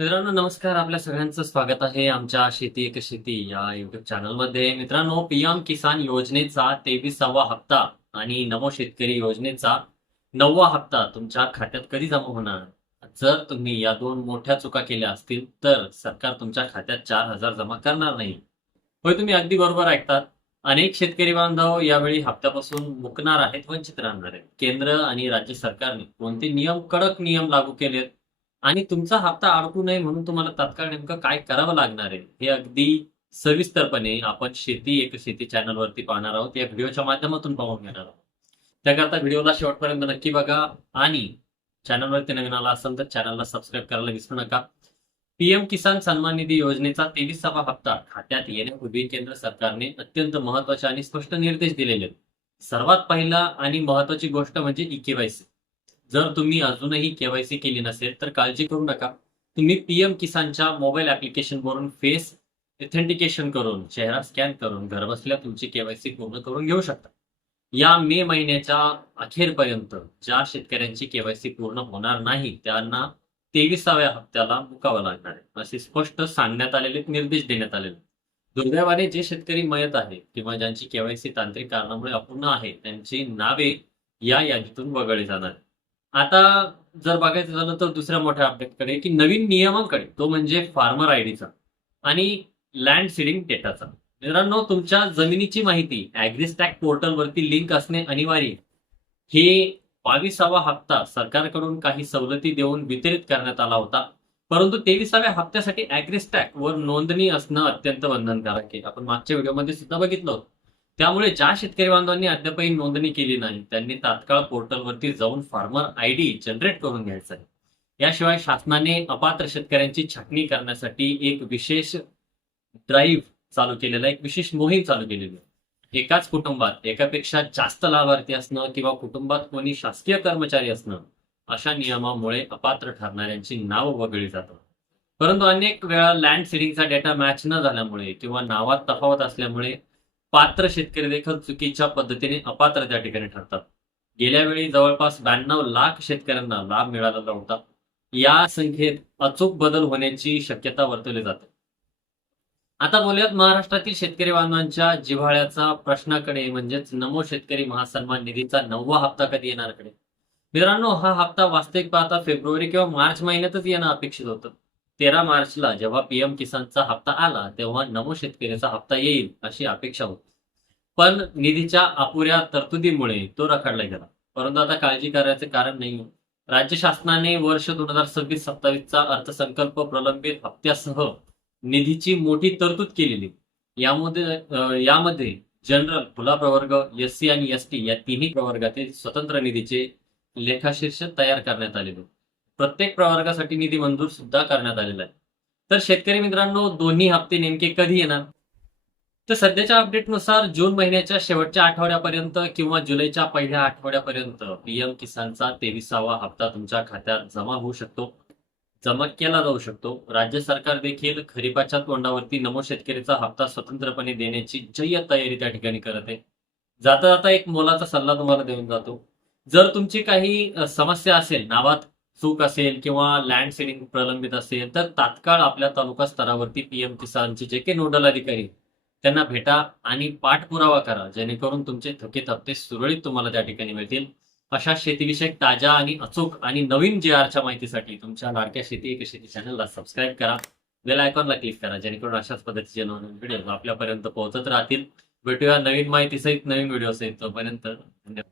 मित्रांनो नमस्कार. आपल्या सगळ्यांचं स्वागत आहे आमच्या शेती एक शेती या युट्यूब चॅनलमध्ये. मित्रांनो, पीएम किसान योजनेचा 23वा हप्ता आणि नमो शेतकरी योजनेचा 9वा हप्ता तुमच्या खात्यात कधी जमा होणार? जर तुम्ही या दोन मोठ्या चुका केल्या असतील तर सरकार तुमच्या खात्यात 4,000 जमा करणार नाही. होय, तुम्ही अगदी बरोबर ऐकतात. अनेक शेतकरी बांधव यावेळी हप्त्यापासून मुकणार आहेत, वंचित राहणार आहेत. केंद्र आणि राज्य सरकारने कोणते कडक नियम लागू केलेत आणि तुमचा हप्ता अडकू नये म्हणून तुम्हाला तात्काळ नेमकं काय करावं लागणार आहे, हे अगदी सविस्तरपणे आपण शेती एक शेती चॅनलवरती पाहणार आहोत. या व्हिडिओच्या माध्यमातून पाहून घेणार आहोत. त्याकरता व्हिडिओला शेवटपर्यंत नक्की बघा आणि चॅनलवरती नवीन आला असेल तर चॅनलला सबस्क्राईब करायला विसरू नका. पीएम किसान सन्मान निधी योजनेचा 23वा हप्ता खात्यात येण्यापूर्वी केंद्र सरकारने अत्यंत महत्वाचे आणि स्पष्ट निर्देश दिलेले आहेत. सर्वात पहिला आणि महत्वाची गोष्ट म्हणजे ई-केवायसी. जर तुम्ही अजूनही केवायसी केली नसेल तर काळजी करू नका. तुम्ही पीएम किसानच्या मोबाईल ऍप्लिकेशनवरून फेस ऑथेंटिकेशन करून, चेहरा स्कॅन करून घरबसल्या तुमची केवायसी पूर्ण करून घेऊ शकता. या मे महिन्याच्या अखेरपर्यंत ज्या शेतकऱ्यांची केवायसी पूर्ण होणार नाही त्यांना 23व्या हप्त्याला मुकावं लागणार आहे, असे स्पष्ट सांगण्यात आलेले निर्देश देण्यात आलेले. दुर्दैवाने जे शेतकरी मयत आहे किंवा ज्यांची केवायसी तांत्रिक कारणामुळे अपूर्ण आहे त्यांची नावे या यादीतून वगळली जाणार. आता जर बघायचं झालं तर दुसऱ्या मोठ्या अपडेटकडे की नवीन नियमांकडे, तो म्हणजे फार्मर आयडीचा आणि लँड सीडिंग डेटाचा. मित्रांनो, तुमच्या जमिनीची माहिती ऍग्रीस्टॅक पोर्टलवरती लिंक असणे अनिवार्य आहे. हे 22वा हप्ता सरकारकडून काही सवलती देऊन वितरित करण्यात आला होता, परंतु 23व्या हप्त्यासाठी ऍग्रीस्टॅक वर नोंदणी असणं अत्यंत बंधनकारक आहे. आपण मागच्या व्हिडिओमध्ये सुद्धा बघितलं होतं. त्यामुळे ज्या शेतकरी बांधवांनी अद्यापही नोंदणी केली नाही त्यांनी तात्काळ पोर्टलवरती जाऊन फार्मर आयडी जनरेट करून घ्यायचा आहे. याशिवाय शासनाने अपात्र शेतकऱ्यांची छाटणी करण्यासाठी एक विशेष ड्राईव्ह चालू केलेला, एक विशेष मोहीम चालू केलेली आहे. एकाच कुटुंबात एकापेक्षा जास्त लाभार्थी असणं किंवा कुटुंबात कोणी शासकीय कर्मचारी असणं, अशा नियमामुळे अपात्र ठरणाऱ्यांची नावं वगळली जातात. परंतु अनेक वेळा लँड सीडिंगचा डेटा मॅच न झाल्यामुळे किंवा नावात तफावत असल्यामुळे पात्र शेतकरी देखील चुकीच्या पद्धतीने अपात्र त्या ठिकाणी ठरतात. गेल्या वेळी जवळपास 92 लाख शेतकऱ्यांना लाभ मिळालेला होता. या संख्येत अचूक बदल होण्याची शक्यता वर्तवली जाते. आता बोलूयात महाराष्ट्रातील शेतकरी बांधवांच्या जिव्हाळ्याचा प्रश्नाकडे, म्हणजेच नमो शेतकरी महासन्मान निधीचा 9वा हप्ता कधी येणारकडे. मित्रांनो, हा हप्ता वास्तविक पाहता फेब्रुवारी किंवा मार्च महिन्यातच येणं अपेक्षित होतं. 13 मार्चला जेव्हा पीएम किसानचा हप्ता आला तेव्हा नमो शेतकरीचा हप्ता येईल अशी अपेक्षा होती. पण निधीच्या अपुऱ्या तरतुदीमुळे तो रखडला गेला. परंतु आता काळजी करायचे कारण नाही. राज्य शासनाने वर्ष 2026-27चा अर्थसंकल्प प्रलंबित हप्त्यासह निधीची मोठी तरतूद केलेली. यामध्ये जनरल, खुला प्रवर्ग, एससी आणि एसटी या तिन्ही प्रवर्गातील स्वतंत्र निधीचे लेखाशीर्ष तयार करण्यात आलेले. प्रत्येक प्रवर्गासाठी निधी मंजूर सुद्धा करण्यात आलेला आहे. तर शेतकरी मित्रांनो, दोन्ही हप्ते नेमके कधी येणार? तर सध्याच्या अपडेटनुसार जून महिन्याच्या शेवटच्या आठवड्यापर्यंत किंवा जुलैच्या पहिल्या आठवड्यापर्यंत पीएम किसानचा 23वा हप्ता तुमच्या खात्यात जमा केला जाऊ शकतो. राज्य सरकार देखील खरीपाच्या तोंडावरती नमो शेतकरीचा हप्ता स्वतंत्रपणे देण्याची जय्यत तयारी त्या ठिकाणी करत आहे. जाता जाता एक मोलाचा सल्ला तुम्हाला देऊन जातो. जर तुमची काही समस्या असेल, नावात चूक असेल किंवा लँड सीडिंग प्रलंबित असेल, तर तात्काळ आपल्या तालुका स्तरावरती पीएम किसानचे जे काही नोडल अधिकारी त्यांना भेटा आणि पाठपुरावा करा, जेणेकरून तुमचे थकीत हप्ते सुरळीत तुम्हाला त्या ठिकाणी मिळतील. अशा शेतीविषयक ताज्या आणि अचूक आणि नवीन JRच्या माहितीसाठी तुमच्या लाडक्या शेती एक शेती चॅनलला सबस्क्राईब करा, बेल आयकॉनला क्लिक करा, जेणेकरून अशाच पद्धतीचे नवीन व्हिडिओ आपल्यापर्यंत पोहोचत राहतील. भेटूया नवीन माहितीसहित, नवीन व्हिडिओ सहित. तोपर्यंत धन्यवाद.